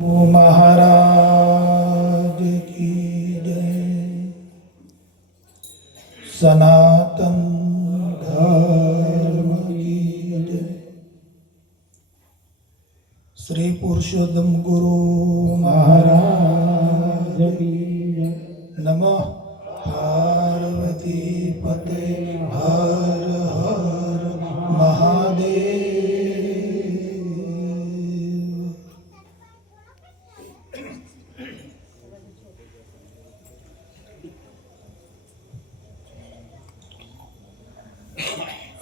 महाराज की जय। सनातन धर्म की जय। श्री पुरुषोत्तम गुरु महाराज की जय। नमः पार्वती पते हर हर महादेव।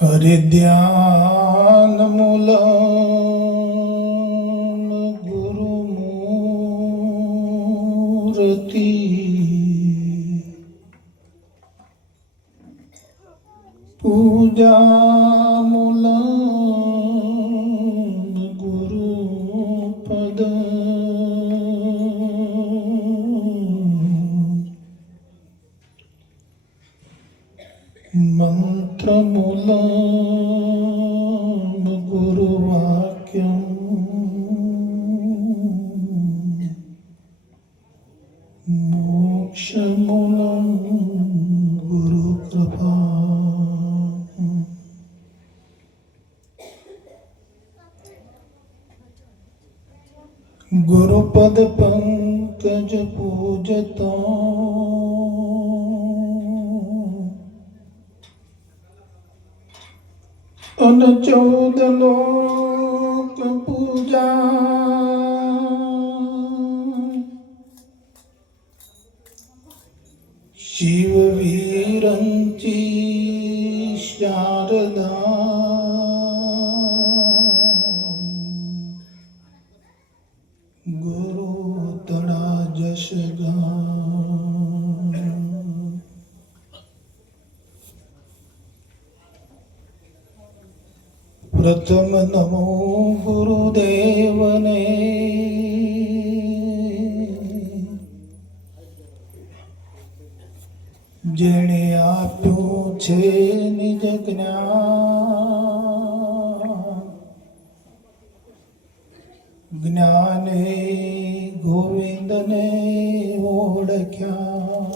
हरिध्यान मूलम गुरुमूर्ति पूजा मूलम गुरुपद मंत्रमूलम गुरुवाक्यम मोक्षमूलम गुरुकृपा। गुरुपद पंकज पूजता अन 14 लोक पूजा। शिव वीरंची शारदा गुरु तड़ा जशगा। प्रथम नमो गुरुदेवने जेणे आप्યું છે નિજ જ્ઞાન। જ્ઞાને ગોવિંદને ઓળખ્યા।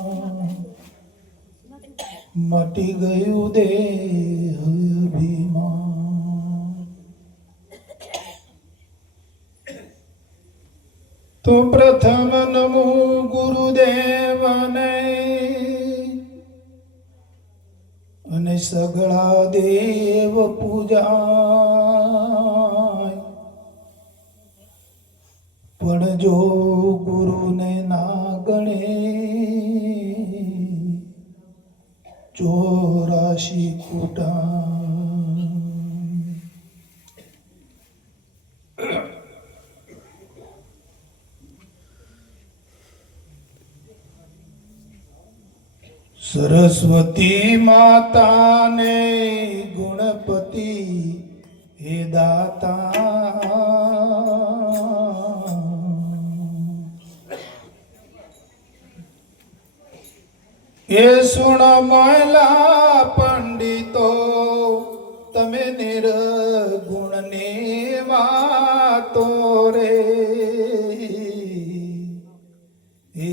મટી ગયું દેહ અભિમાન। તો પ્રથમ નમો ગુરુદેવને અને સગળા દેવ પૂજાય। પણ જો ગુરુને ના ગણે 84 કુટા। सरस्वती माता ने गुणपति हे दाता। ये सुन महिला पंडितो तमे निर्गुण ने वातो रे। हे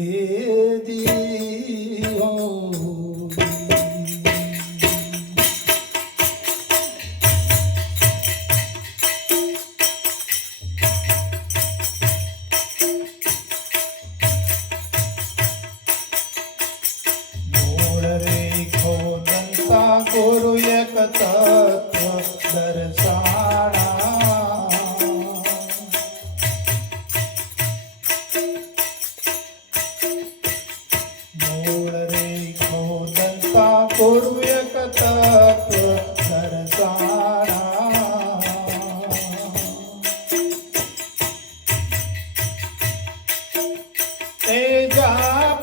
दियो गुरु एक तत्व दर्शाना। मूल रेखो दंता गुरु एक तत्व दर्शाना। तेजा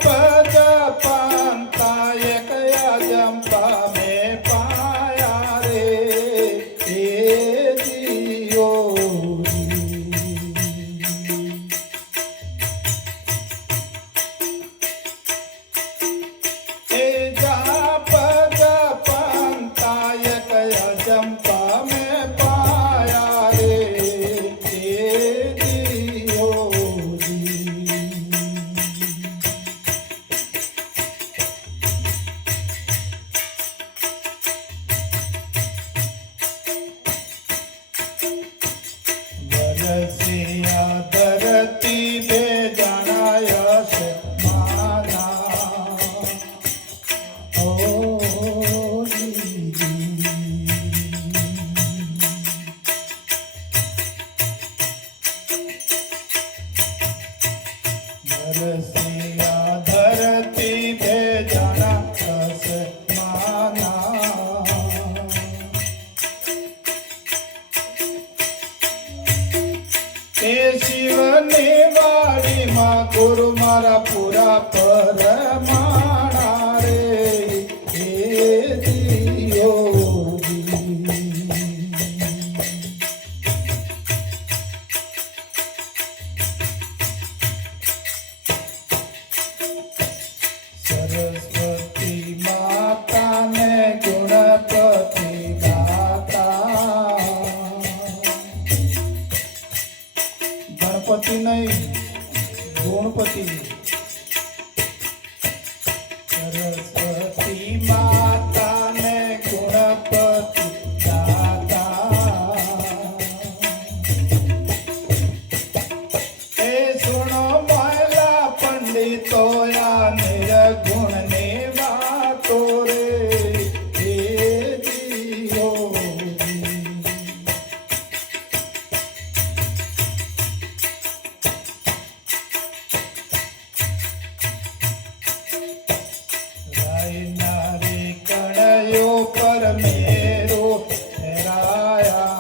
पद पांता एक अजंपा में पाया रे। बरसिया धरती पे जाना आसमाना એ શિવની વાડીમાં ગુરુ મારા પૂરા પરમાણા રે હે યોગી. સરસ્વતી માતાને ગુણપતિ દાતા ગણપતિ નહીં ગુણપતિ સરસ્વતી માતાને ગુણપતિ દાતા એ સુણો મહિલા પંડિતો યા નિર્ગુણ ને વાતો રે હે યોગી. રાયનારી કણયો પર મેરો ફેરાયા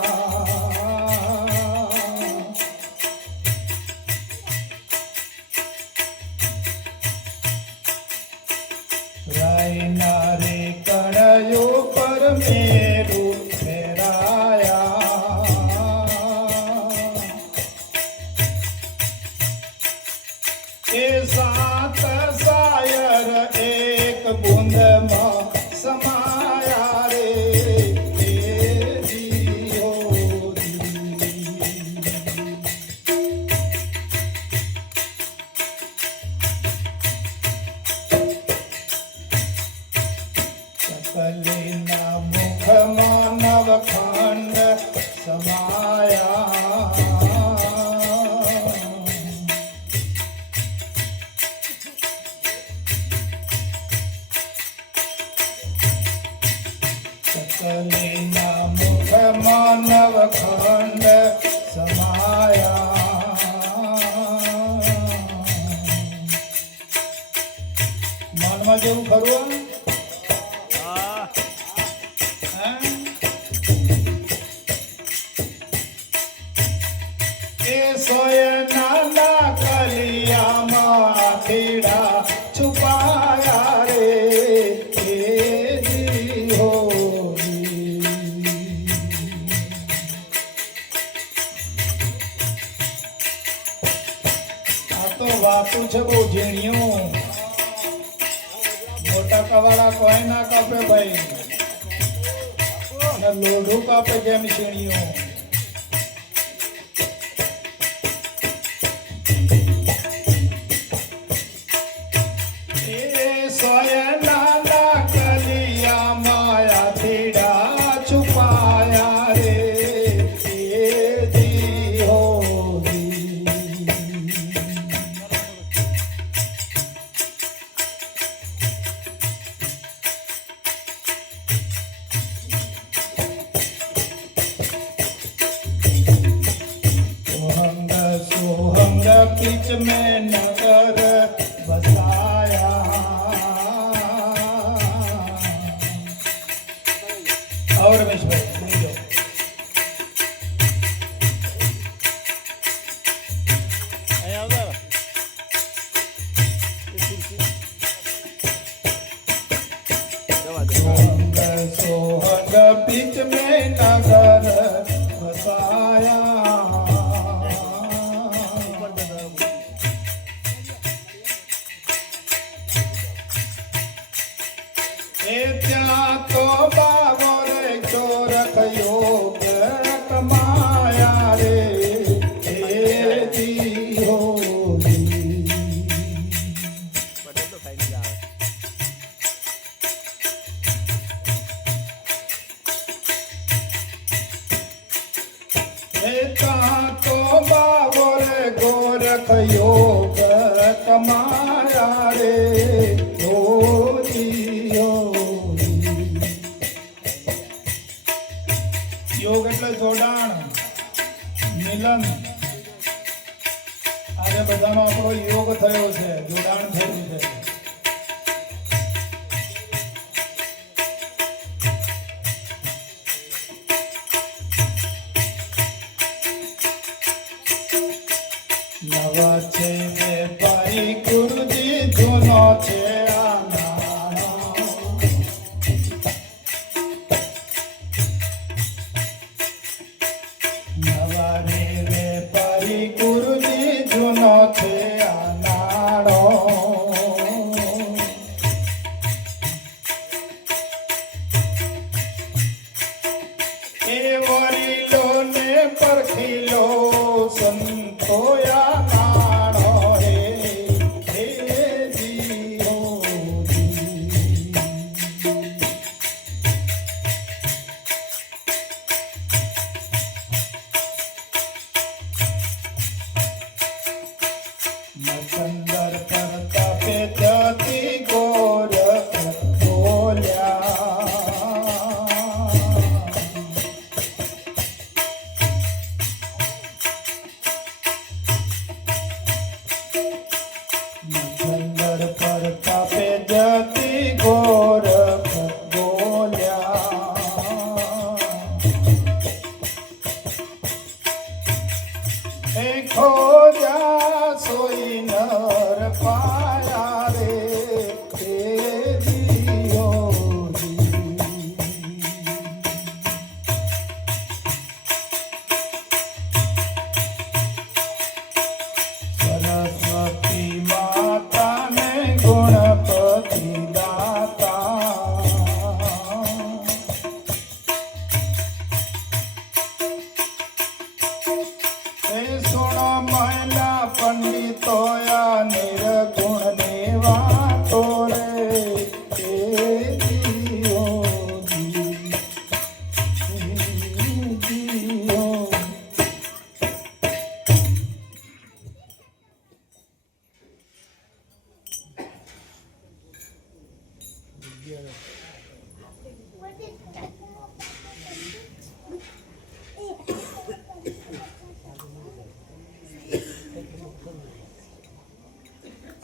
રાયનારી કણયો પર મેરો ફેરાયા એ સાત સાયર એક બુંદમાં સમાયા રે હે યોગી. સકલીના મુખમાં નવખંડ સમાયા સકલીના મુખમાં નવખંડ સમાયા મનમાં જેવું ખરું હે? એ સોયના કલિયામાં આખીડા છુપાયા રે હે યોગી. આ તો વાતું છે બહુ ઝીણિયું મોટા કવાડા કોઈ ના કાપે ભાઈ ને લોઢું કાપે જેમ ઝીણિયું. એ સોયના કલિયામાં આખીડા છુપાયા રે હે યોગી. सोहंग बीच में नगर बसाया और रमेश भाई सुनी लो. सोहंग बीच में नगर बसाया એ ત્યાં તો બાબો રે ચોરખ યોગ કમાયા રે હે યોગી. એ ત્યાં તો બાબો રે ગોરખ યોગ કમાયા રે યોગ એટલે જોડાણ મિલન. આ આજે બધાનો આપણો યોગ થયો છે, જોડાણ થયું છે. નવા છે વેપારી ગુરુજી જૂનો છે આ નાણો. નવા રે વેપારી ગુરુજી જૂનો છે આ નાણો. એ વરીલો ને પરખીલો સંતોયા નાણો હે જીઓ જી. મચંદર પ્રતાપે જતી ગોરખ બોલ્યા. મચંદર પ્રતાપે જતી ગોરખ બોલ્યા. એ ખોજા સોઈ નર પાયા રે હે જીઓ જી. સરસ્વતી માતા ને ગુણપતિ દાતા. એ સુણો મહિલા પંડિતોયા નિર્ગુણ દેવા તોરે હે જીઓ જી. જીઓ.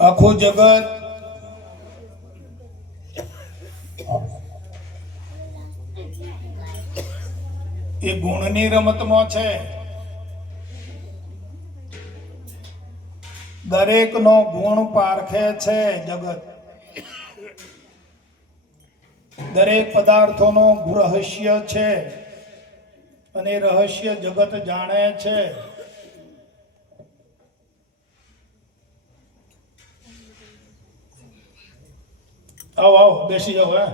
આખું જગત એ ગુણની રમતમાં છે. દરેકનો ગુણ પારખે છે જગત. દરેક પદાર્થોનો રહસ્ય છે અને એ રહસ્ય જગત જાણે છે. આવો આવો બેસી જાઓ. હે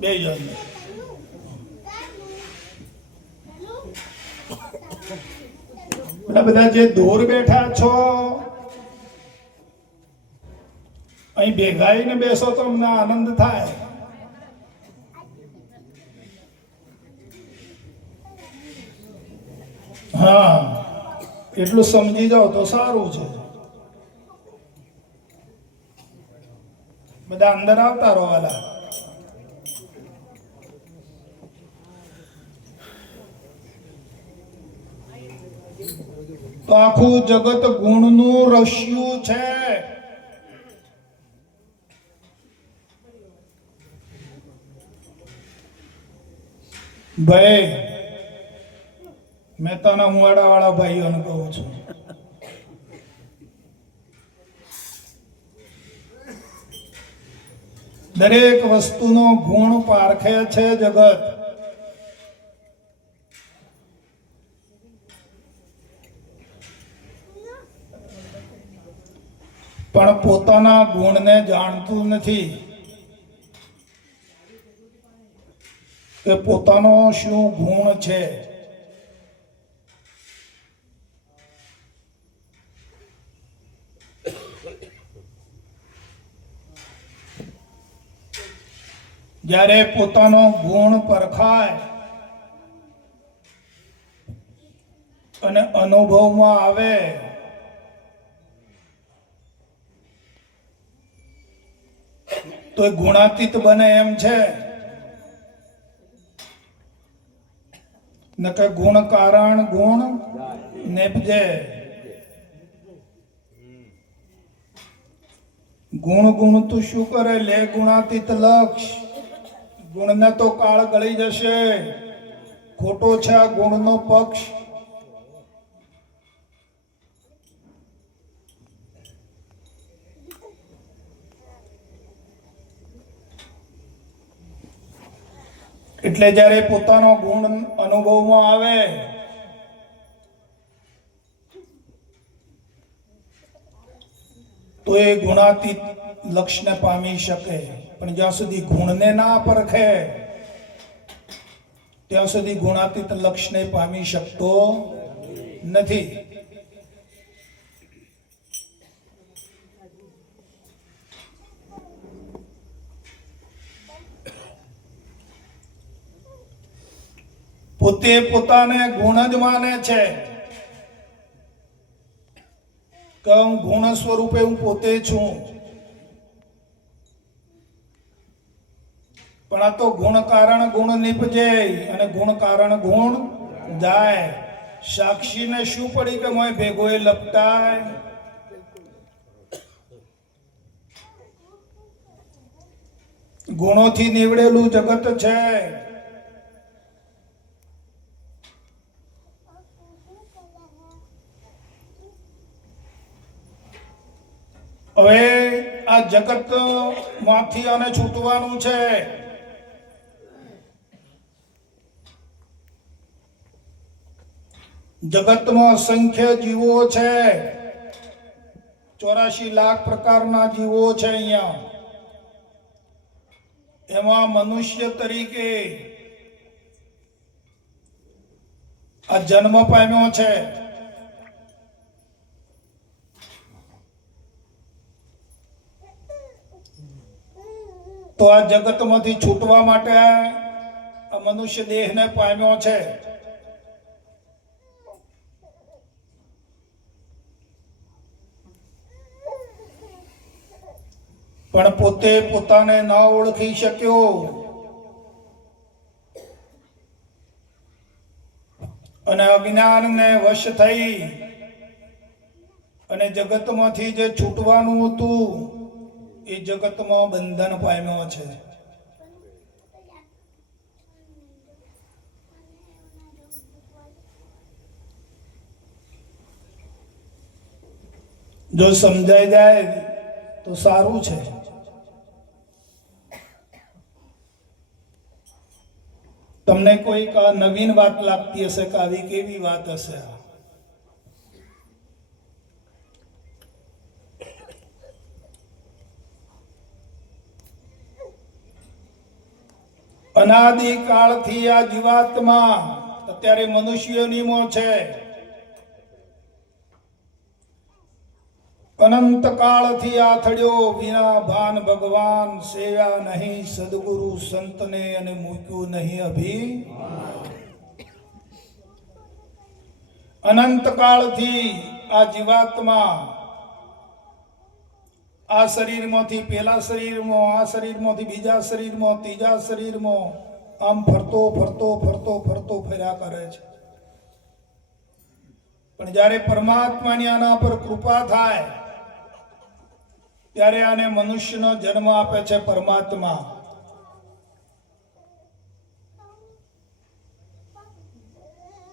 બે જાઓ. બધા જે દૂર બેઠા છો અહીં ભેગાઈને બેસો તો અમને આનંદ થાય. હા, એટલું સમજી જાઓ તો સારું છે. બધા અંદર આવતા રહો વાલા. તો આખું જગત ગુણનું રસ્યું છે. ભાઈ મેં તને ઉવાડા વાળા ભાઈઓને કહું છું, દરેક વસ્તુનો ગુણ પારખે છે જગત. પણ પોતાના ગુણને જાણતું નથી કે પોતાનો શું ગુણ છે. જ્યારે પોતાનો ગુણ પરખાય અને અનુભવમાં આવે તો એ ગુણાતીત બને એમ છે ન કે ગુણ કારણ ગુણ નેપજે. ગુણ ગુણ તું શું કરે? લે ગુણાતીત લક્ષ. ગુણને તો કાળ ગળી જશે. ખોટો છે આ ગુણનો પક્ષ. એટલે જ્યારે પોતાનો ગુણ અનુભવમાં આવે તો એ ગુણાતીત લક્ષ્યને પામી શકે. પણ જ્યાં સુધી ગુણને ના પરખે ત્યાં સુધી ગુણાતીત લક્ષ્યને પામી શકતો નથી. પોતે પોતાને ગુણ જ માને છે કે હું ગુણ સ્વરૂપે હું પોતે છું. પણ આ તો ગુણ કારણ ગુણ નીપજે અને ગુણ કારણ ગુણ જાય. સાક્ષીને શું પડી કે મોય ભેગો એ લપટાય. ગુણોથી નીવડેલું જગત છે. હવે આ જગત માંથી આને છૂટવાનું છે. જગતમાં અસંખ્ય જીવો છે. 84 લાખ પ્રકારના જીવો છે અહીંયા. એમાં મનુષ્ય તરીકે આ જન્મ પામ્યો છે. તો આ જગતમાંથી છૂટવા માટે આ મનુષ્ય દેહને પામ્યો છે. પણ પોતે પોતાને ન ઓળખી શક્યો અને અજ્ઞાનને વશ થઈ અને જગતમાંથી જે છૂટવાનું હતું એ જગતમાં બંધન પામ્યો છે. જો સમજાઈ જાય તો સારું છે. તમને કોઈક નવીન વાત લાગતી હશે કે આવી કેવી વાત હશે. અનાદિ કાળથી આ જીવાત્મા અત્યારે મનુષ્યની મોં છે. અનંત કાળથી આથડ્યો વિના ભાન ભગવાન સેવ્યા નહીં સદગુરુ સંતને અને મૂક્યું નહીં અભી. અનંત કાળથી આ જીવાત્મા આ શરીરમાંથી પેલા શરીરમાં, આ શરીરમાંથી બીજા શરીરમાં, ત્રીજા શરીરમાં આમ ફરતો ફરતો ફરતો ફરતો ફર્યા કરે છે. પણ જ્યારે પરમાત્માની આના પર કૃપા થાય ત્યારે આને મનુષ્યનો જન્મ આપે છે પરમાત્મા.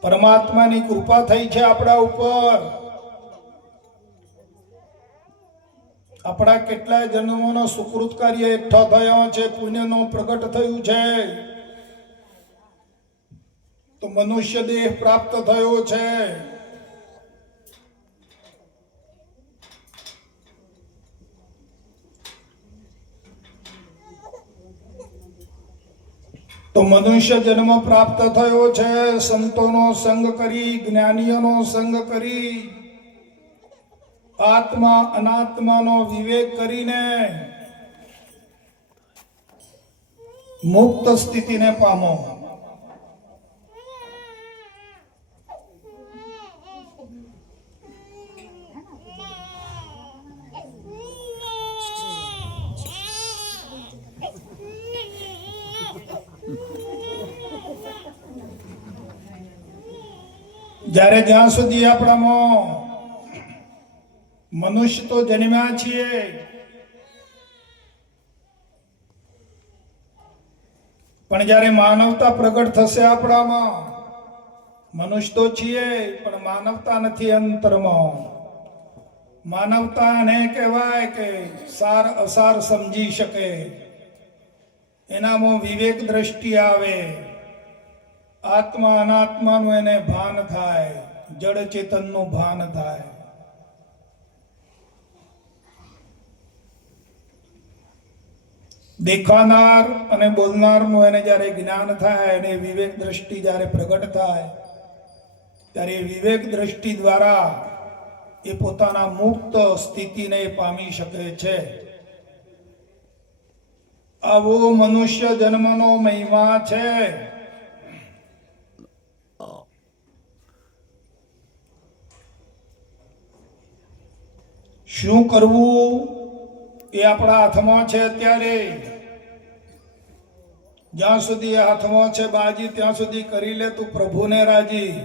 પરમાત્માની કૃપા થઈ છે આપણા ઉપર. આપણા કેટલાય જન્મોનો સુકૃત કાર્ય એકઠો થયો છે, પુણ્યનો પ્રગટ થયું છે તો મનુષ્ય દેહ પ્રાપ્ત થયો છે. તો મનુષ્ય જન્મ પ્રાપ્ત થયો છે સંતોનો સંગ કરી, જ્ઞાનીઓનો સંગ કરી, આત્મા અનાત્માનો વિવેક કરીને મુક્ત સ્થિતિને પામો. જ્યારે જ્યાં સુધી આપણામાં મનુષ્ય તો જન્મ્યા છીએ, પણ જ્યારે માનવતા પ્રગટ થશે આપણામાં, મનુષ્ય તો છીએ પણ માનવતા નથી અંતરમાં. માનવતા એને કહેવાય કે સાર અસાર સમજી શકે, એનામાં વિવેક દ્રષ્ટિ આવે, આત્મા અનાત્માનું એને ભાન થાય, જડ ચેતનનું ભાન થાય. દેખાનાર અને બોલનારનું એને જ્યારે જ્ઞાન થાય, એને વિવેક દ્રષ્ટિ જ્યારે પ્રગટ થાય, ત્યારે વિવેક દ્રષ્ટિ દ્વારા એ પોતાના મુક્ત સ્થિતિને પામી શકે છે. આવો મનુષ્ય જન્મનો મહિમા છે. શું કરવું એ આપણા હાથમાં છે. અત્યારે જ્યાં સુધી હાથમાં છે બાજી, ત્યાં સુધી કરી લે તું પ્રભુને રાજી.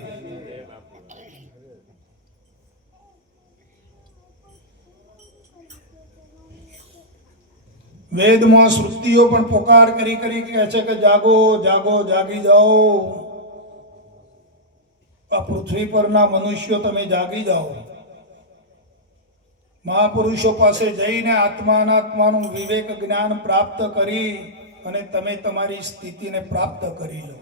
વેદમાં શ્રુતિઓ પણ પોકાર કરી કરી કહે છે કે જાગો જાગો, જાગી જાઓ. આ પૃથ્વી પરના મનુષ્યો તમે જાગી જાઓ. મહાપુરુષો પાસે જઈને આત્મા અનાત્માનું વિવેક જ્ઞાન પ્રાપ્ત કરી અને તમે તમારી સ્થિતિને પ્રાપ્ત કરી લો.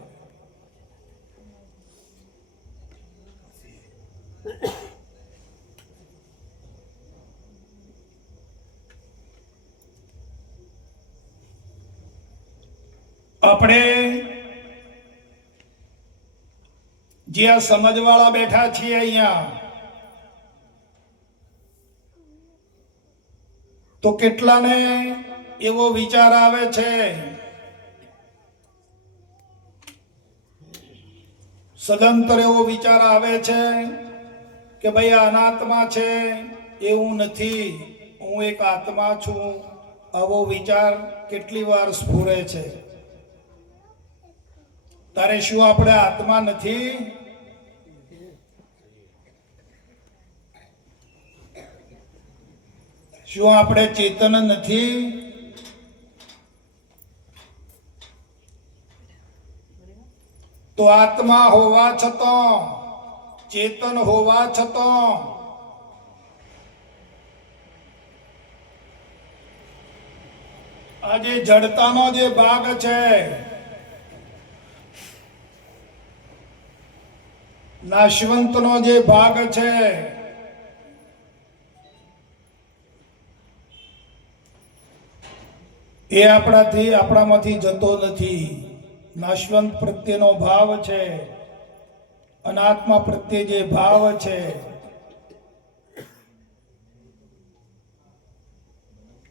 આપણે જે આ સમજવાળા બેઠા છીએ અહીંયા, તો કેટલાને એવો વિચાર આવે છે, સદંતર એવો વિચાર આવે છે કે ભાઈ આ અનાત્મા છે, એવું નથી, હું એક આત્મા છું. આવો વિચાર કેટલી વાર સ્ફુરે છે. તારે શું આપણે આત્મા નથી? શું આપણે ચેતન નથી? તો આત્મા હોવા છતાં, ચેતન હોવા છતાં આજે જડતાનો જે ભાગ છે, નાશવંતનો જે ભાગ છે, એ આપણામાંથી જતો નથી. નાશવંત પ્રત્યેનો ભાવ છે, અનાત્મા પ્રત્યે જે ભાવ છે,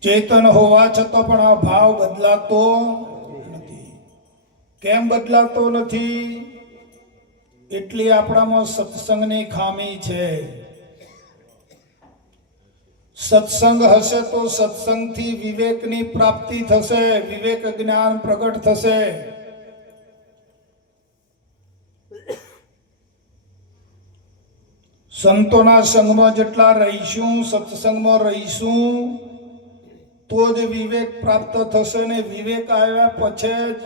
ચેતન હોવા છતાં પણ આ ભાવ બદલાતો નથી. કેમ બદલાતો નથી? એટલી આપણામાં સત્સંગની ખામી છે. સત્સંગ હશે તો સત્સંગથી વિવેકની પ્રાપ્તિ થશે, વિવેક જ્ઞાન પ્રગટ થશે. સંતોના સંગમાં જેટલા રહીશું, સત્સંગમાં રહીશું, તો જ વિવેક પ્રાપ્ત થશે. ને વિવેક આવ્યા પછી જ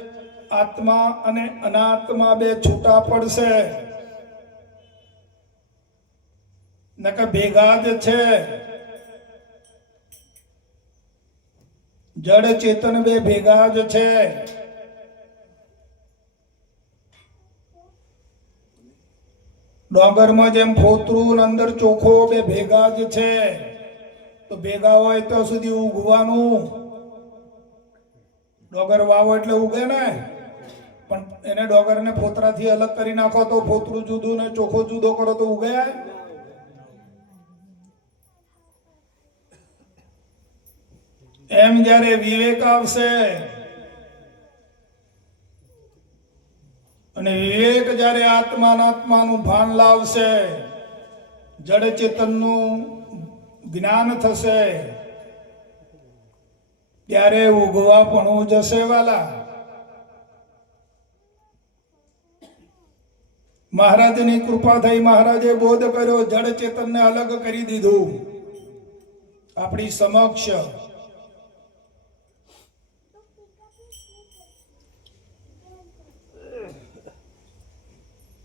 આત્મા અને અનાત્મા બે છૂટા પડશે. નકર ભેગા જ છે. જડ ચેતન બે ભેગા જ છે. ડોંગરમાં જેમ ફોતરું અંદર ચોખો બે ભેગા જ છે. તો ભેગા હોય તો સુધી ઉગવાનું. ડોગર વાવો એટલે ઉગે ને, પણ એને ડોગરને ફોતરાથી અલગ કરી નાખો તો ફોતરું જુદું ને ચોખો જુદો કરો તો ઉગે. એમ જ્યારે વિવેક આવશે અને વિવેક જ્યારે આત્મા અનાત્માનું ભાન લાવશે, જડ ચેતનનું જ્ઞાન થશે, ત્યારે ઉગવા પણ જશે વાલા. મહારાજની કૃપા થઈ, મહારાજે બોધ કર્યો, જડ ચેતનને અલગ કરી દીધું આપણી સમક્ષ.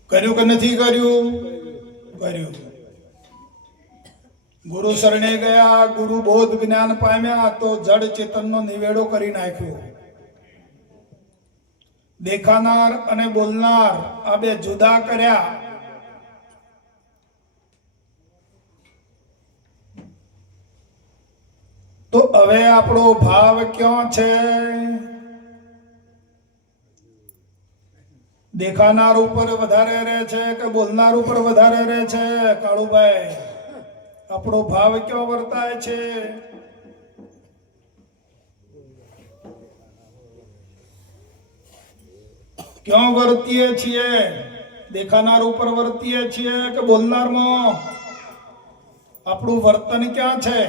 કર્યું કે નથી કર્યું? કર્યું. ગુરુ શરણે ગયા, ગુરુ બોધ જ્ઞાન પામ્યા તો જડ ચેતનનો નિવેડો કરી નાખ્યો. દેખાનાર અને બોલનાર આ બે જુદા કર્યા. તો હવે આપણો ભાવ ક્યાં છે? દેખાનાર ઉપર વધારે રહે છે કે બોલનાર ઉપર વધારે રહે છે? કાળુભાઈ, આપણો ભાવ ક્યાં વર્તાય છે? ક્યાં વર્તીએ છીએ? દેખાનાર ઉપર વર્તીએ છીએ કે બોલનારમાં? આપણું વર્તન ક્યાં છે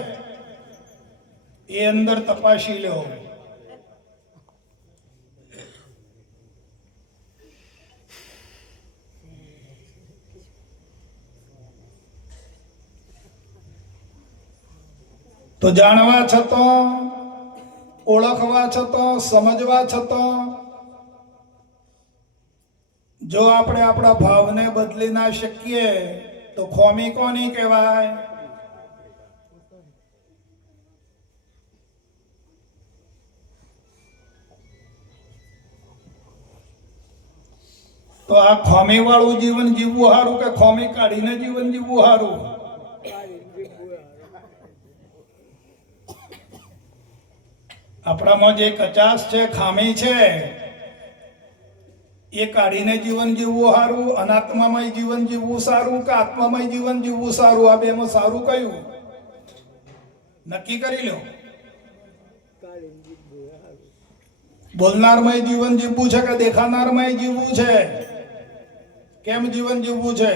એ અંદર તપાસી લો. તો જાણવા છતાં, ઓળખવા છતાં, સમજવા છતાં જો આપણે આપણા ભાવને બદલી ના શકીએ તો ખોમી કોની કહેવાય? તો આ ખોમી વાળું જીવન જીવવું સારું કે ખોમી કાઢીને જીવન જીવવું સારું? આપણામાં જે કચાશ છે, ખામી છે, એ કાઢીને જીવન જીવવું સારું, અનાત્મામય જીવન જીવવું સારું કે આત્મામય જીવન જીવવું સારું? આ બેમાં સારું કયું? નક્કી કરી લો. બોલનારમય જીવન જીવવું છે કે દેખાનારમય જીવવું છે? કેમ જીવન જીવવું છે?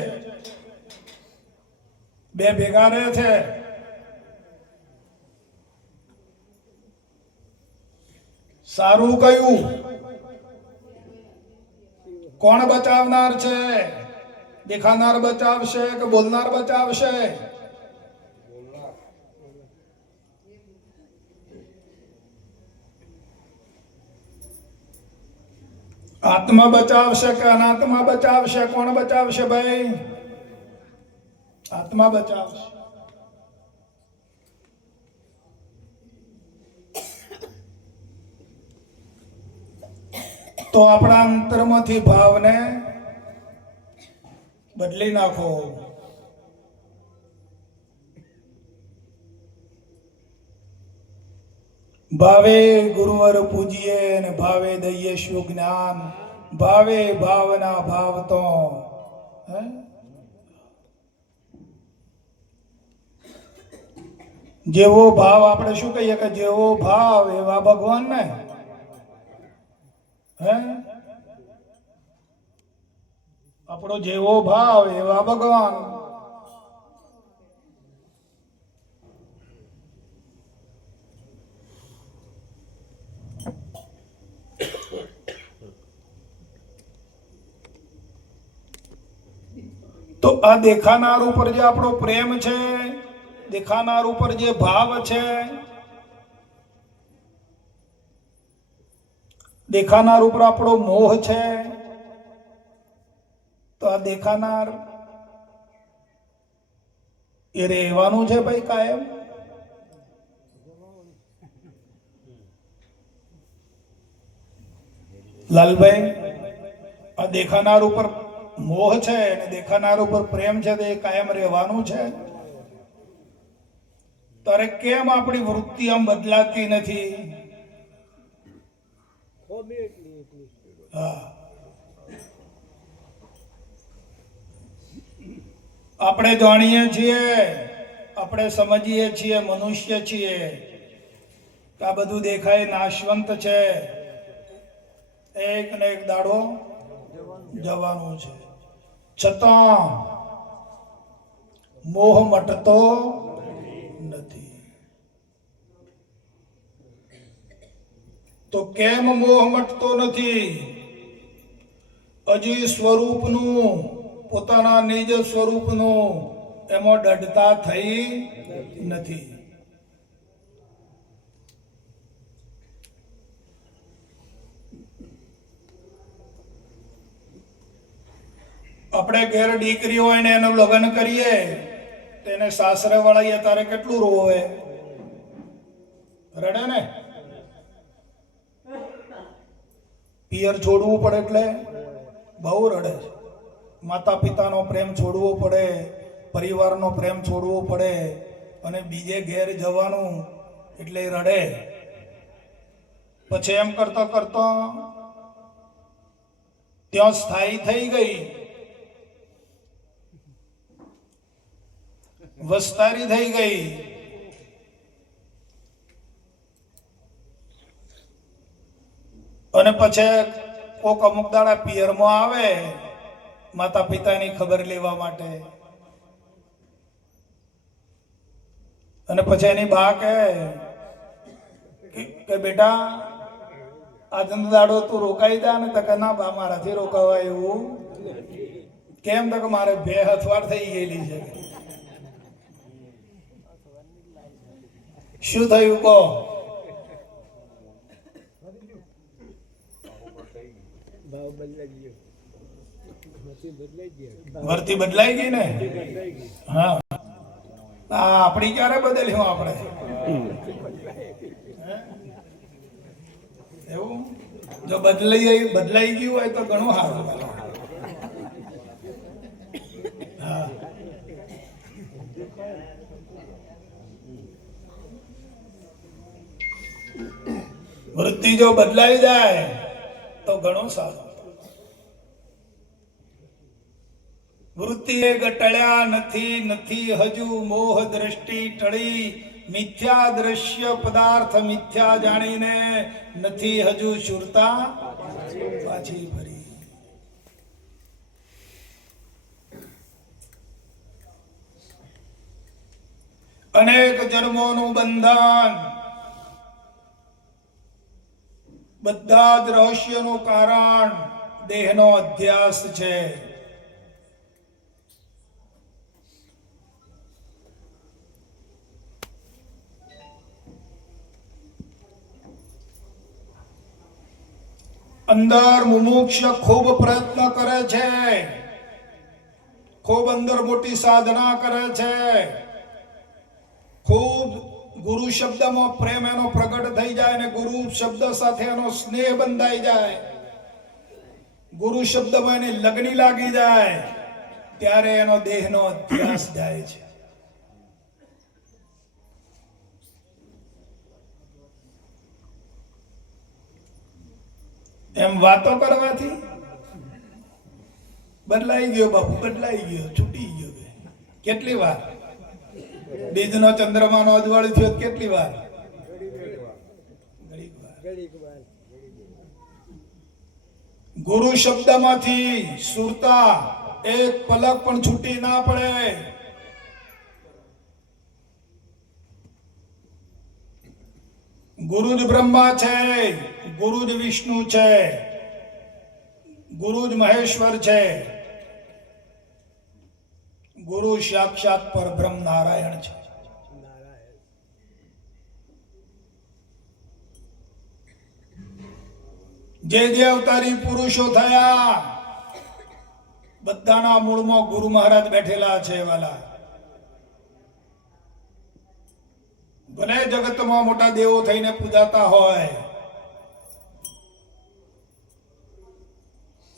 બે ભેગા રહે છે. સારું કયું? કોણ બચાવનાર છે? દેખાનાર બચાવશે કે બોલનાર બચાવશે? આત્મા બચાવશે કે અનાત્મા બચાવશે? કોણ બચાવશે ભાઈ? આત્મા બચાવશે. તો આપણા અંતરમાંથી ભાવને બદલી નાખો. ભાવે ગુરુવર પૂજીએ ને ભાવે દઈએ શું જ્ઞાન, ભાવે ભાવના ભાવ તો જેવો ભાવ, આપણે શું કહીએ કે જેવો ભાવ એવા ભગવાન ને. આપણો જેવો ભાવ એવા ભગવાન. તો આ દેખાનાર ઉપર જે આપણો પ્રેમ છે, દેખાનાર ઉપર જે ભાવ છે, દેખાનાર ઉપર આપણો મોહ છે, તો આ દેખાનાર એ રહેવાનું છે ભાઈ કાયમ? લાલભાઈ, આ દેખાનાર ઉપર મોહ છે અને દેખાનાર ઉપર પ્રેમ છે તો એ કાયમ રહેવાનું છે? તારે કેમ આપણી વૃત્તિ આમ બદલાતી નથી? આપણે જાણીએ છીએ, આપણે સમજીએ છીએ, મનુષ્ય છીએ, આ બધું દેખાય નાશવંત છે, એક ને એક દાડો જવાનું છે. છતાં મોહ મટતો નથી. તો કેમ મોહ મટતો નથી? હજી સ્વરૂપનું પોતાના નિજ સ્વરૂપનું એમાં દઢતા થઈ નથી. આપણે ઘેર દીકરી હોય ને એનું લગ્ન કરીએ તેને સાસરે વાળા તારે કેટલું રોવે, રડે ને. પિયર છોડવું પડે એટલે બહુ રડે છે. માતા પિતાનો પ્રેમ છોડવો પડે, પરિવારનો પ્રેમ છોડવો પડે અને બીજે ઘેર જવાનું એટલે રડે. પછી એમ કરતા કરતા ત્યાં સ્થાયી થઈ ગઈ, વસ્તારી થઈ ગઈ. અને પછી કોક અમુક દાડા પિયરમાં આવે માતા પિતાની ખબર લેવા માટે, અને પછી એની બા કહે કે બેટા આજનો દાડો તું રોકાઈ જા ને. તો કે ના બા, મારાથી રોકાવાય એવું કેમ? તો કે મારે બે હથવાડ થઈ ગયેલી છે. શું થયું કહો? ભરતી બદલાઈ ગઈ ને. હા, આપણી ક્યારે બદલ્યું આપણે? એવું જો બદલાઈ ગયું હોય તો ઘણું સારું. હા, વૃત્તિ જો બદલાઈ જાય તો ઘણું સારું. વૃત્તિ ટળ્યા નથી હજુ મોહ દ્રષ્ટિ ટળી. મિથ્યા દ્રશ્ય પદાર્થ મિથ્યા જાણીને નથી હજુ શુરતા પાછી ફરી. અનેક જન્મોનું બંધન, બધા જ રહસ્યનું કારણ દેહનો અધ્યાસ છે. અંદર મુમુક્ષ ખૂબ પ્રયત્ન કરે છે, ખૂબ અંદર મોટી સાધના કરે છે, ખૂબ ગુરુ શબ્દમાં પ્રેમ એનો પ્રગટ થઈ જાય ને ગુરુ શબ્દ સાથે એનો સ્નેહ બંધાઈ જાય, ગુરુ શબ્દમાં એની લગની લાગી જાય, ત્યારે એનો દેહનો અધ્યાસ જાય છે. એમ વાતો કરવાથી બદલાઈ ગયો બાપુ, બદલાઈ ગયો, છૂટી ગયો. કેટલી વાર બીજનો ચંદ્રમાનો અજવાળું થયો? કેટલી વાર? ગુરુ શબ્દમાંથી સુરતા એક પલક પણ છૂટી ના પડે. ગુરુ જ બ્રહ્મા છે, ગુરુ જ વિષ્ણુ છે, ગુરુ જ મહેશ્વર છે, ગુરુ સાક્ષાત પરબ્રહ્મ નારાયણ છે. જે અવતારી પુરુષો થયા બધાના મૂળમાં ગુરુ મહારાજ બેઠેલા છે. વાલા, ભલે જગતમાં મોટા દેવો થઈને પૂજાતા હોય,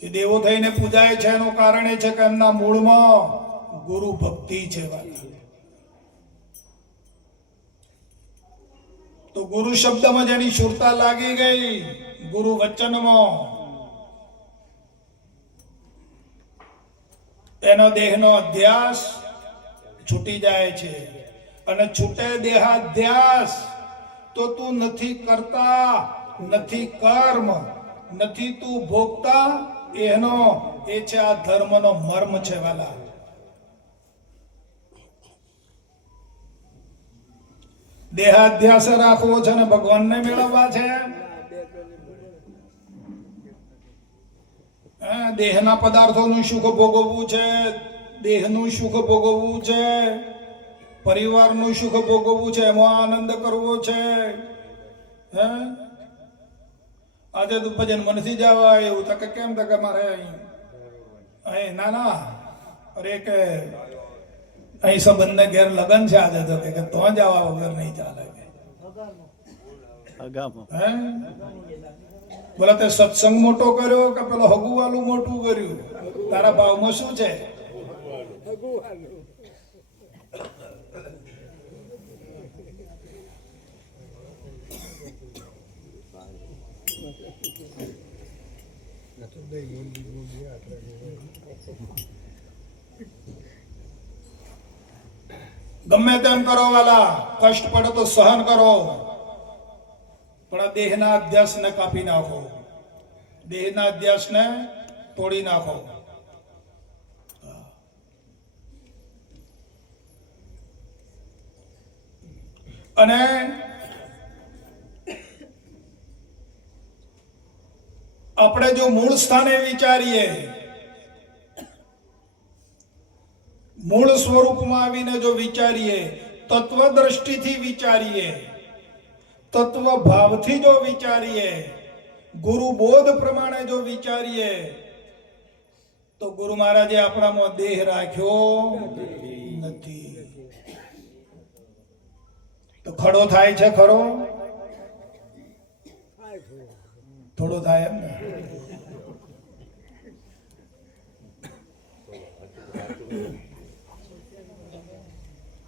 એ દેવો થઈને પૂજાય છે એનું કારણ એ છે કે એમના મૂળમાં ગુરુ ભક્તિ છે. તો ગુરુ શબ્દમાં જેની શુરતા લાગી ગઈ, ગુરુ વચનમાં, એનો દેહનો અધ્યાસ છૂટી જાય છે. અને છૂટે દેહાધ્યાસ તો તું નથી કરતા, નથી કર્મ, નથી તું ભોગતા. એનો એ છે આ ધર્મનો મર્મ છે. વાલા, દેહાધ્યાસ રાખવો છે ને ભગવાનને મેળવવા છે. દેહના પદાર્થોનું સુખ ભોગવવું છે, દેહનું સુખ ભોગવવું છે, પરિવારનું સુખ ભોગવવું છે, એમાં આનંદ કરવો છે. હે આજે તો ભજન મનથી જવા એવું તો કે કેમ તો કે મારે અહીં ના ના અરે કે અહીં સંબંધને ઘેર લગન છે આજે તો કે તો જવા વગર નહીં ચાલે કે. હે બોલે તે સત્સંગ મોટો કર્યો કે પેલો હગુવાલું મોટું કર્યું? તારા ભાવમાં શું છે? ગમે તેમ કરો વાલા, કષ્ટ પડે તો સહન કરો, પણ દેહના અધ્યાસને કાપી નાખો, દેહના અધ્યાસને તોડી નાખો. અને આપણે જો મૂળ સ્થાને વિચારીએ, મૂળ સ્વરૂપમાં આવીને જો વિચારીએ, તત્વ દ્રષ્ટિથી વિચારીએ, તત્વ ભાવથી જો વિચારીએ, ગુરુ બોધ પ્રમાણે જો વિચારીએ, તો ગુરુ મહારાજે આપણામાં દેહ રાખ્યો નથી. તો ખડો થાય છે ખરો? થોડો થાય એમ ને.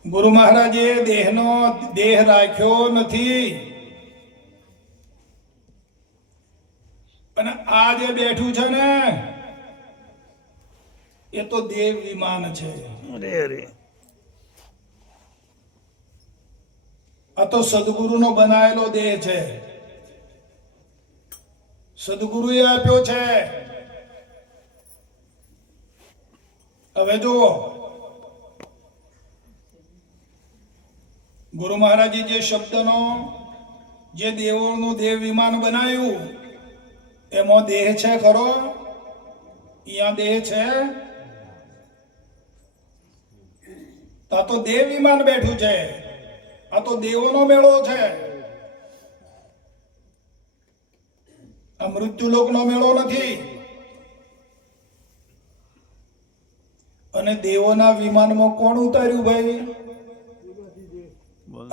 ગુરુ મહારાજે દેહનો દેહ રાખ્યો નથી. અને આ જે બેઠું છે ને એ તો દેવ વિમાન છે. આ તો સદગુરુનો બનાવેલો દેહ છે, સદગુરુએ આપ્યો છે. હવે જુઓ, ગુરુ મહારાજે જે શબ્દનો, જે દેવોનું દેવ વિમાન બનાવ્યું એમાં દેહ છે ખરો? અહીંયા દેહ છે? આ તો દેવ વિમાન બેઠું છે, આ તો દેવોનો મેળો છે. આ મૃત્યુલોકનો મેળો નથી. અને દેવોના વિમાનમાં કોણ ઉતાર્યું ભાઈ?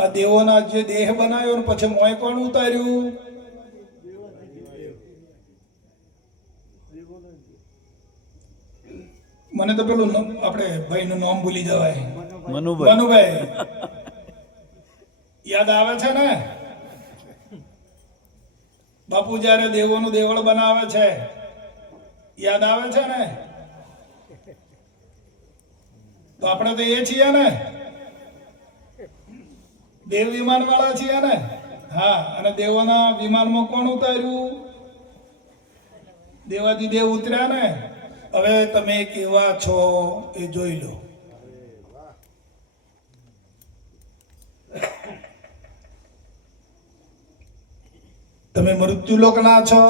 આ દેવોના જે દેહ બનાવ્યો ને પછી મોય કોણ ઉતાર્યું? મને તો પેલું આપણે ભાઈ નું નામ ભૂલી જવાય. મનુભાઈ યાદ આવે છે ને? બાપુ જયારે દેવોનું દેવળ બનાવે છે, યાદ આવે છે ને? તો આપણે તો એ છીએ ને, દેવ વિમાન વાળા છીએ ને. હા, અને દેવોના વિમાનમાં કોણ ઉતાર્યું? દેવાથી દેવ ઉતર્યા ને. હવે તમે કેવા છો એ જોઈ લો. તમે મૃત્યુલોકના છો?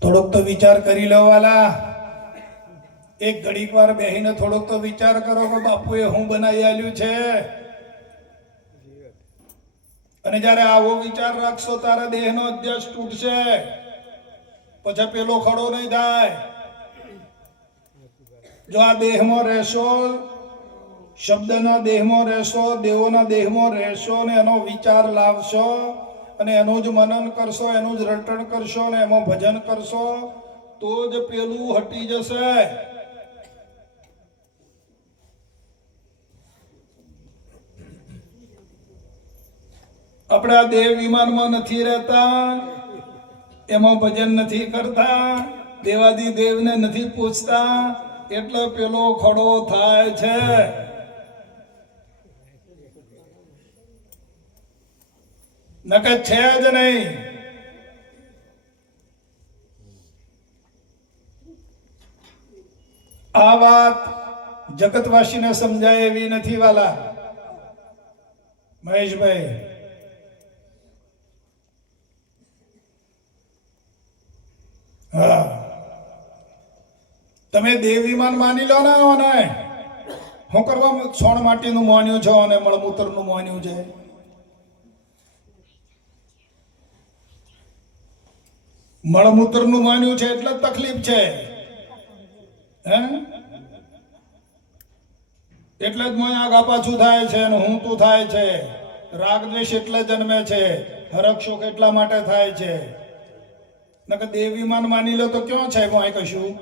થોડોક તો વિચાર કરી લો વાલા. એક ઘડીક વાર બેહીને થોડોક તો વિચાર કરો કે બાપુએ હું બનાવી આલ્યું છે. અને જયારે આવો વિચાર રાખશો તારે દેહનો અધ્યાસ તૂટશે, પછી પેલો ખડો નહીં થાય. જો આ દેહમાં રહેશો, શબ્દના દેહમાં રહેશો, દેવોના દેહમાં રહેશો ને એનો વિચાર લાવશો અને એનું જ મનન કરશો, એનું જ રટણ કરશો ને એમાં ભજન કરશો, તો જ પેલું હટી જશે. આપણે આ દેવ વિમાનમાં નથી રહેતા, એમાં ભજન નથી કરતા, દેવાદી દેવને નથી પૂછતા, એટલે પેલો ખડો થાય છે. નકર છે જ નહીં. આ વાત જગતવાસીને સમજાય એવી નથી વાલા. મહેશભાઈ, હા, તમે દેવ વિમાન માની લો ને અને શું કરવા સોણ માટીનું માન્યું છો અને મળમૂત્રનું માન્યું છે? મળમૂત્રનું માન્યું છે એટલે જ તકલીફ છે, હે? એટલે જ મને આગા પાછું થાય છે અને હું તું થાય છે. રાગ દ્વેષ એટલે જન્મે છે, હરખ શોખ એટલા માટે થાય છે. નકર દેવ વિમાન માની લો તો ક્યાં છે હું કશું?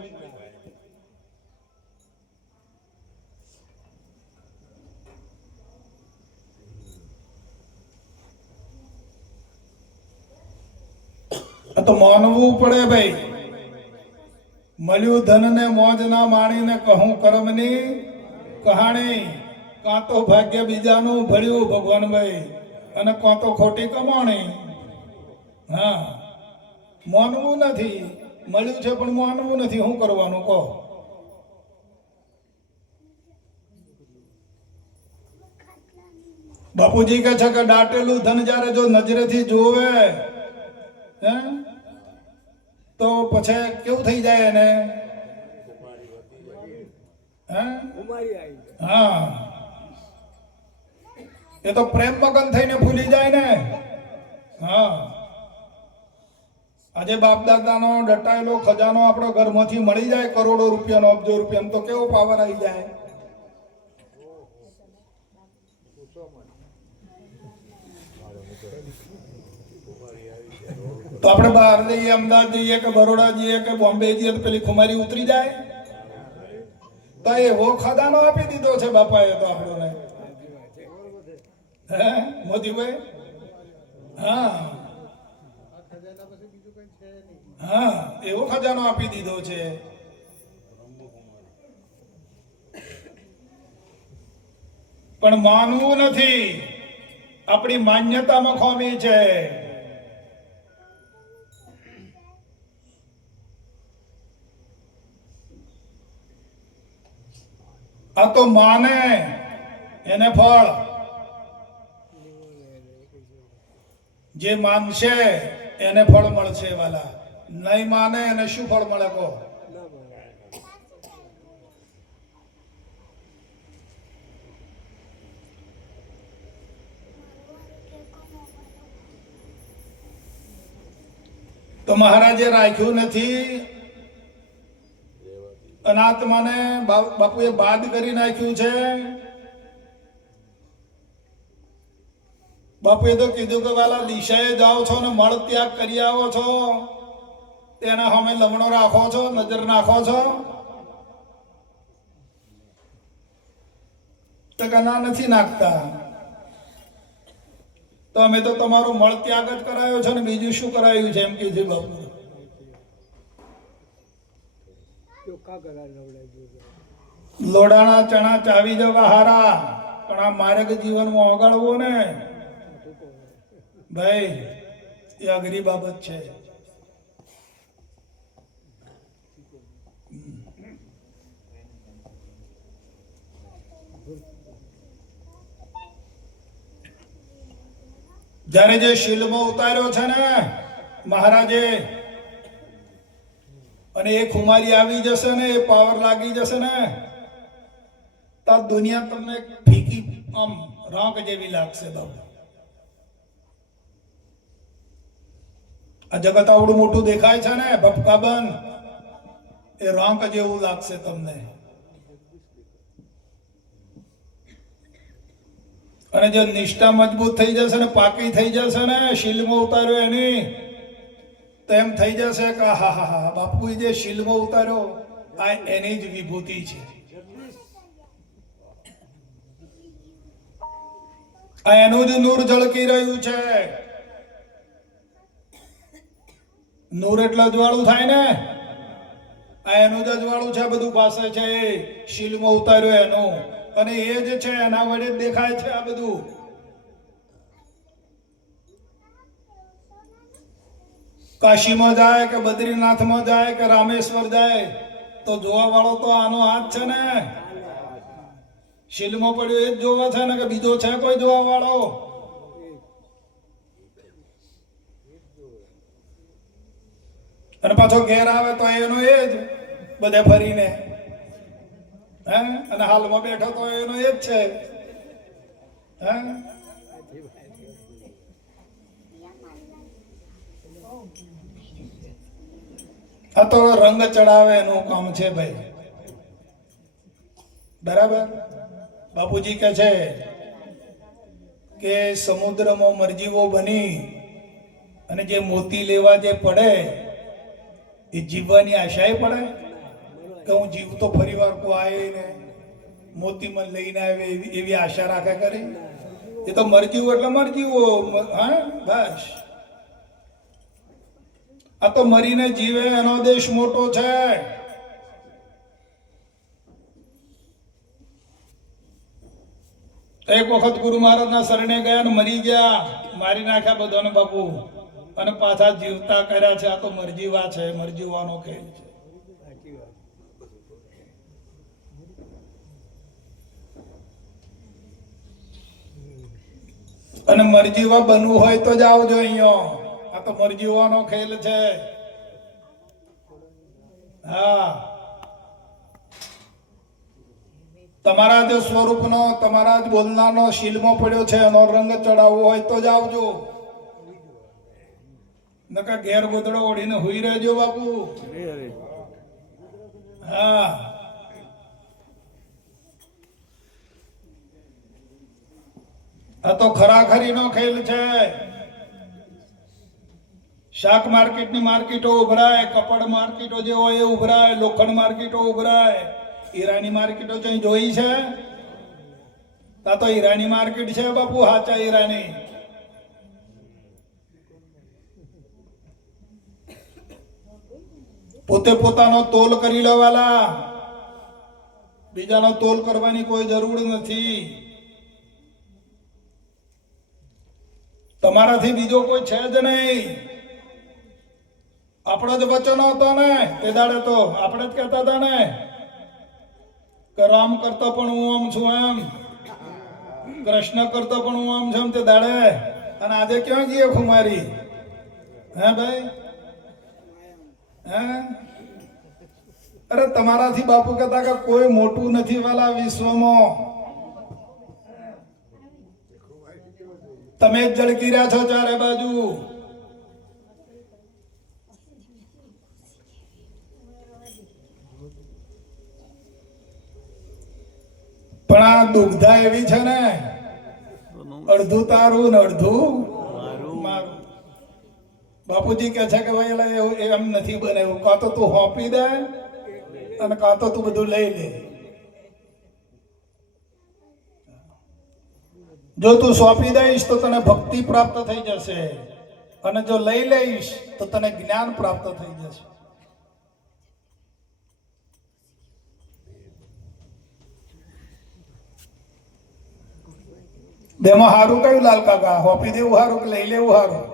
તો માનવું પડે ભાઈ. મળ્યું ધન ને મોજ ના માણીને કહું કર્મની કહાણી. કાં તો ભાગ્ય બીજાનું ભર્યું ભગવાનભાઈ અને કાં તો ખોટી કમાણી. હા, માનવું નથી. મળ્યું છે પણ માનવું નથી. શું કરવાનું કહો? બાપુજી કહે છે કે દાટેલું ધન જ્યારે જો નજરેથી જોવે હે તો પછી કેવું થઈ જાય એને? હા, એ તો પ્રેમ મગન થઈને ભૂલી જાય ને. હા, આજે બાપ દાદાનો દટાયેલો ખજાનો આપણો ઘરમાંથી મળી જાય, કરોડો રૂપિયાનો, અબજો રૂપિયાનો, તો કેવો પાવર આવી જાય. તો આપણે બહાર જઈએ, અમદાવાદ જઈએ કે બરોડા જઈએ કે બોમ્બે જઈએ તો પેલી ખુમારી ઉતરી જાય. તો એવો ખજાનો આપી દીધો છે બાપાએ તો આપણને, હે મોદીભાઈ? હા હા, એવો ખજાનો આપી દીધો છે. પણ માનવું નથી. આપણી માન્યતામાં ખામી છે. આ તો માને એને ફળ. જે માનશે એને ફળ મળશે વાલા. નહીં માને એને શું ફળ મળે કહો? તો મહારાજે રાખ્યું નથી. અનાત્માને બાપુએ બાદ કરી નાખ્યું છે. બાપુએ તો કીધું કે વાલા દિશાએ જાઓ છો ને મળ ત્યાગ કરી આવો છો, તેના સામે લમણો રાખો છો, નજર નાખો છો. તો કના નથી નાખતા. તો અમે તો તમારો મળ ત્યાગ જ કરાયો છે ને બીજું શું કરાયું છે એમ કીધું બાપુ. લોડાના ચણા ચાવી જવા હારા, પણ આ માર્ગ જીવનમાં ઓગાળવો ને ભાઈ, એ અઘરી બાબત છે. જ્યારે જે શિલ્પમાં ઉતાર્યો છે ને મહારાજે, અને એ ખુમારી આવી જશે ને, એ પાવર લાગી જશે ને, તો દુનિયા તમને ફીકી આમ રાંક જેવી લાગશે બાબુ. આ જગત આવડું મોટું દેખાય છે ને ભપકા બંધ, એ રાંક જેવું લાગશે તમને. અને જો નિષ્ઠા મજબૂત થઈ જશે ને, પાકી થઈ જશે ને, શિલ્પમાં ઉતાર્યો એની, તો એમ થઈ જશે કે હા હા હા બાપુએ જે શિલ્પમાં ઉતાર્યો આ એની જ વિભૂતિ છે. આ એનું જ નૂર ઝળકી રહ્યું છે. નૂર એટલે અજવાળું થાય ને, આ એનું જ અજવાળું છે. બધું પાસે છે એ શિલ્પમાં ઉતાર્યો એનું, અને એ જ છે એના વડે જ દેખાય છે આ બધું. કાશીમાં જાય કે બદ્રીનાથમાં જાય કે રામેશ્વર જાય તો જોવા વાળો તો આનો હાથ છે ને. શિલ્પમાં પડ્યો એ જ જોવા છે ને, કે બીજો છે કોઈ જોવા વાળો? પાછો ઘેર આવે તો એનો એ જ બધે ફરીને, હે, અને હાલમાં બેઠો તો એનો એ જ છે, હે. આ તો રંગ ચડાવે એનું કામ છે ભાઈ, બરાબર. બાપુજી કહે છે કે સમુદ્રમાં મરજીવો બની અને જે મોતી લેવા જે પડે એ જીવવાની આશાએ પડે કે હું જીવતો ફરી વાર કોઈ આવે ને મોતી મને લઈને આવે એવી આશા રાખે કરી. એ તો મરજીવો એટલે મરજીવો, હા, બસ. આ તો મરીને જીવે એનો દેશ મોટો છે. એક વખત ગુરુ મહારાજના શરણે ગયા ને મરી ગયા, મારી નાખ્યા બધાને બાપુ, અને પાછા જીવતા કર્યા છે. આ તો મરજીવા છે, મરજીવાનો ખેલ છે. અને મરજીવા બનવું હોય તો જ આવજો અહીંયા. આ તો મરજીવાનો ખેલ છે. હા, તમારા જે સ્વરૂપનો, તમારા જ બોલનારનો શીલમાં પડ્યો છે એનો રંગ ચડાવવો હોય તો જ આવજો. નકા ઘેર ગોદડો ઓઢીને હુઈ રહેજો બાપુ. હા, આ તો ખરાખરીનો ખેલ છે. શાક માર્કેટની માર્કેટો ઉભરાય, કપડ માર્કેટો જે હોય એ ઉભરાય, લોખંડ માર્કેટો ઉભરાય, હીરાની માર્કેટો કઈ જોઈ છે? તા તો હીરાની માર્કેટ છે બાપુ, હાચા હીરાની. પોતે પોતાનો તોલ કરી લેવાલા, બીજાનો તોલ કરવાની કોઈ જરૂર નથી. તમારાથી બીજો કોઈ છે જ નહીં. આપણો જ વચન હતો ને તે દાડે, તો આપણે જ કહેતા હતા ને કે રામ કરતો પણ હું આમ છું એમ, કૃષ્ણ કરતો પણ હું આમ છું તે દાડે. અને આજે ક્યાં ગઈ ખુમારી? હે ભાઈ, હે? અરે તમારાથી બાપુ કહેતા કે કોઈ મોટું નથી વાલા વિશ્વમાં. તમે જ જળકી રહ્યા છો ચારે બાજુ. પણ આ દુગ્ધા એવી છે ને, અડધું તારું ને અડધું મારું. બાપુજી કે છે કે ભાઈ એવું એમ નથી બનાવ્યું. કાં તો તું હોપી દે અને કાં તો તું બધું લઈ લે. જો તું સોંપી દઈશ તો તને ભક્તિ પ્રાપ્ત થઈ જશે, અને જો લઈ લઈશ તો તને જ્ઞાન પ્રાપ્ત થઈ જશે. બેમાં હારું કયું લાલ કાકા? હોપી દેવું હારું કે લઈ લેવું હારું?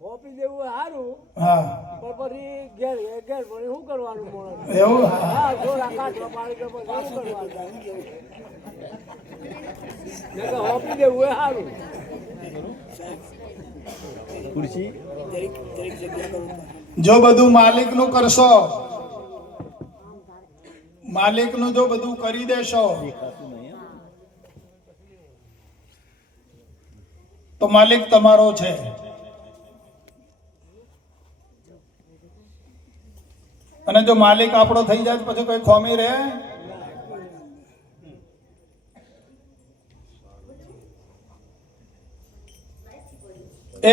હોપી દેવું હારું. હા, પણ પછી ઘેર ઘેર પણ શું કરવાનું મોણસ? એવું? હા, જોરા કાઢવા પાડી તો પછી શું કરવાનું? હોપી દેવું એ હારું. જો બધું માલિકનું કરશો, માલિકનું જો બધું કરી દેશો તો માલિક તમારો છે. અને જો માલિક આપણો થઈ જાય પછી કોઈ ખોમી રહે?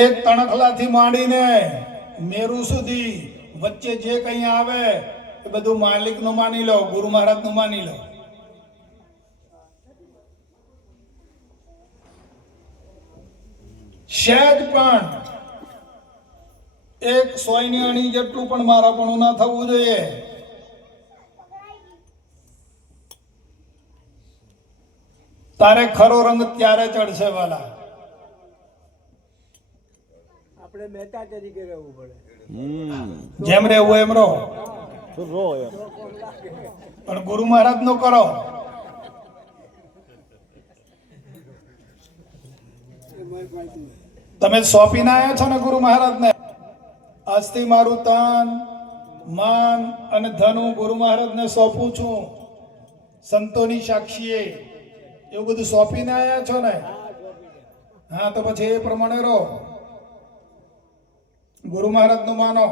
એક તણખલાથી માંડીને મેરુ સુધી વચ્ચે જે કઈ આવે એ બધું માલિકનું માની લો, ગુરુ મહારાજનું માની લો. સહેજ પણ એક સોયની અણી જેટલું પણ મારાપણું ના થવું જોઈએ. તારે ખરો રંગ ત્યારે ચડશે વાલા. આપણે મહેતા તરીકે રહેવું પડે. જેમ રહેવું એમ રહો, પણ ગુરુ મહારાજ નો કરો. તમે સોંપીને આવ્યા છો ને ગુરુ મહારાજ ને, આજથી મારું તન માન અને ધન હું ગુરુ મહારાજને સોંપું છું. સંતોની સાક્ષીએ એવું બધું સોંપીને આવ્યા છો ને? હા, તો પછી એ પ્રમાણે રહો. ગુરુ મહારાજનું માનો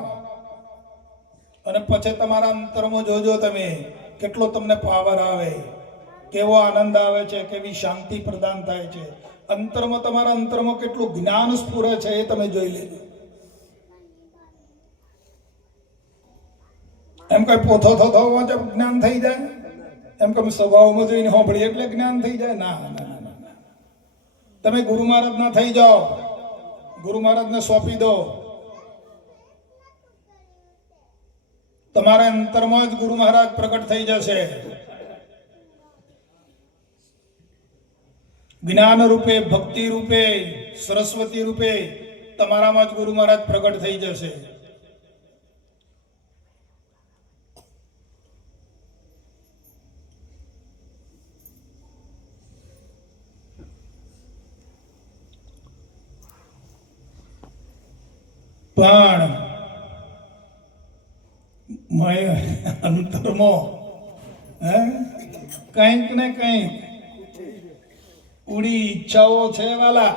અને પછી તમારા અંતરમાં જોજો તમે કેટલો તમને પાવર આવે, કેવો આનંદ આવે છે, કેવી શાંતિ પ્રદાન થાય છે. અંતરમાં તમારા અંતરમાં કેટલું જ્ઞાન સ્ફુરે છે એ તમે જોઈ લેજો. એમ કઈ પોથો થતો વાંચે જ્ઞાન થઈ જાય? એમ કે સ્વભાવમાં જોઈને હોંભળી એટલે જ્ઞાન થઈ જાય? ના ના ના ના. તમે ગુરુ મહારાજના થઈ જાઓ, ગુરુ મહારાજને સોંપી દો. તમારા અંતરમાં જ ગુરુ મહારાજ પ્રગટ થઈ જશે. જ્ઞાન રૂપે, ભક્તિ રૂપે, સરસ્વતી રૂપે તમારામાં જ ગુરુ મહારાજ પ્રગટ થઈ જશે. પણ અંતરમાં કંઈક ને કંઈક ઉડી ઈચ્છાઓ છે વાલા.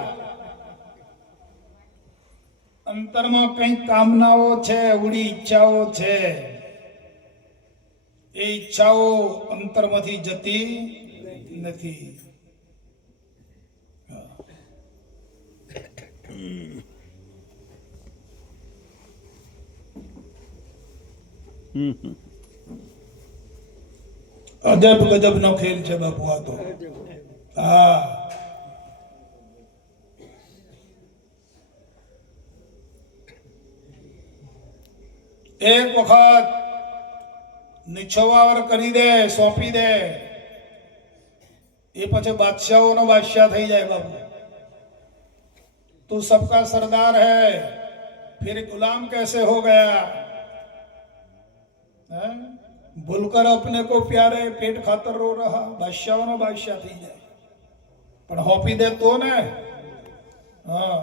અંતરમાં કંઈક કામનાઓ છે, ઉડી ઈચ્છાઓ છે. એ ઈચ્છાઓ અંતરમાંથી જતી નથી. અજબ ગજબ નો ખેલ છે બાપુ આ તો. હા, એક વખત નિછોવાવર કરી દે, સોંપી દે, એ પછી બાદશાહોનો બાદશાહ થઈ જાય બાપુ. તું सबका सरदार है, फिर गुलाम कैसे हो गया? ભૂલકર अपने को प्यारे पेट खातर रो रहा. બાદશાહોનો બાદશાહ થઈ જાય પણ હોપી દે તો ને. હા,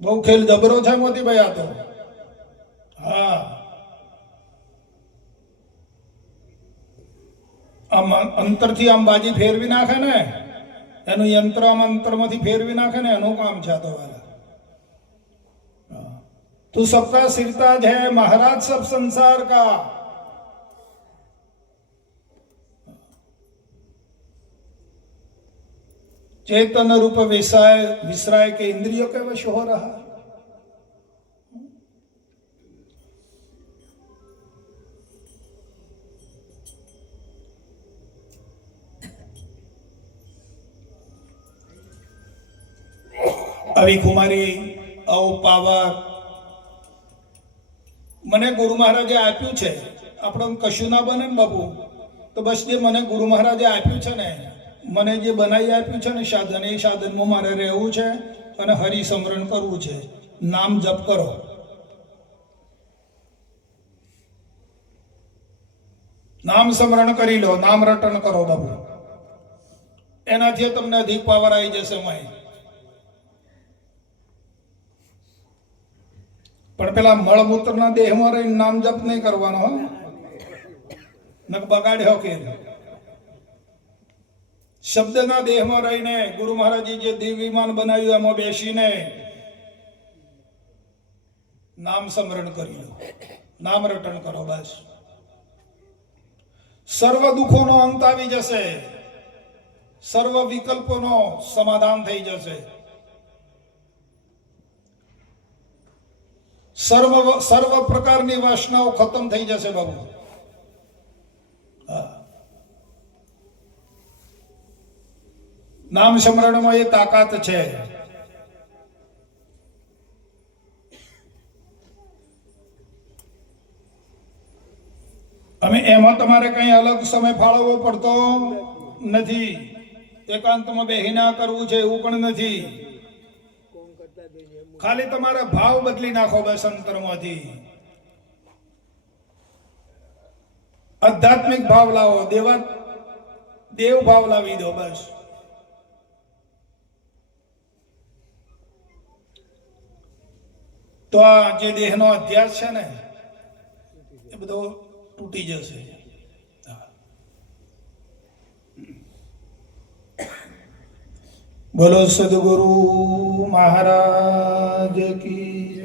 બહુ ખેલ જબરો છે મોતીભાઈ આ તો. હા, આમ અંતરથી આમ બાજી ફેરવી નાખે ને, એનું યંત્ર આમ અંતરમાંથી ફેરવી નાખે ને, એનું કામ છે આ તો વાલા. तू सबका सिरताज है, महाराज सब संसार का. चेतन रूप विसराय के इंद्रियों के वश हो रहा. આવી કુમારી આવો પાવર મને ગુરુ મહારાજે આપ્યું છે. આપણે કશું ના બને ને બાપુ, તો બસ જે મને ગુરુ મહારાજે આપ્યું છે ને, મને જે બનાવી આપ્યું છે ને સાધન, એ સાધનમાં મારે રહેવું છે અને હરિસ્મરણ કરવું છે. નામ જપ કરો. નામ સ્મરણ કરી લો, નામ રટણ કરો બાપુ. એનાથી તમને અધિક પાવર આવી જશે માય. પણ પેલા મળમૂત્રના દેહમાં રહીને નામ જપ નહીં કરવાનો હો, નક બગાડ્યો કે. શબ્દના દેહમાં રહીને ગુરુ મહારાજે જે દિવ્ય વિમાન બનાવ્યું એમાં બેસીને નામ સ્મરણ કરી લો, નામ રટણ કરો બસ. સર્વ દુઃખોનો અંત આવી જશે, સર્વ વિકલ્પોનો સમાધાન થઈ જશે. સર્વ પ્રકારની વાસનાઓ ખતમ થઈ જશે બાબુ. નામ સ્મરણમાં એ તાકાત છે. અમે એમાં તમારે કઈ અલગ સમય ફાળવવો પડતો નથી. એકાંતમાં બેહીના કરવું છે એવું પણ નથી. ખાલી તમારા ભાવ બદલી નાખો બસ અંતરમાંથી. આધ્યાત્મિક ભાવ લાવો, દેવ ભાવ લાવી દો બસ. તો આ જે દેહનો અધ્યાસ છે ને એ બધો તૂટી જશે. બોલો સદગુરુ મહારાજ કી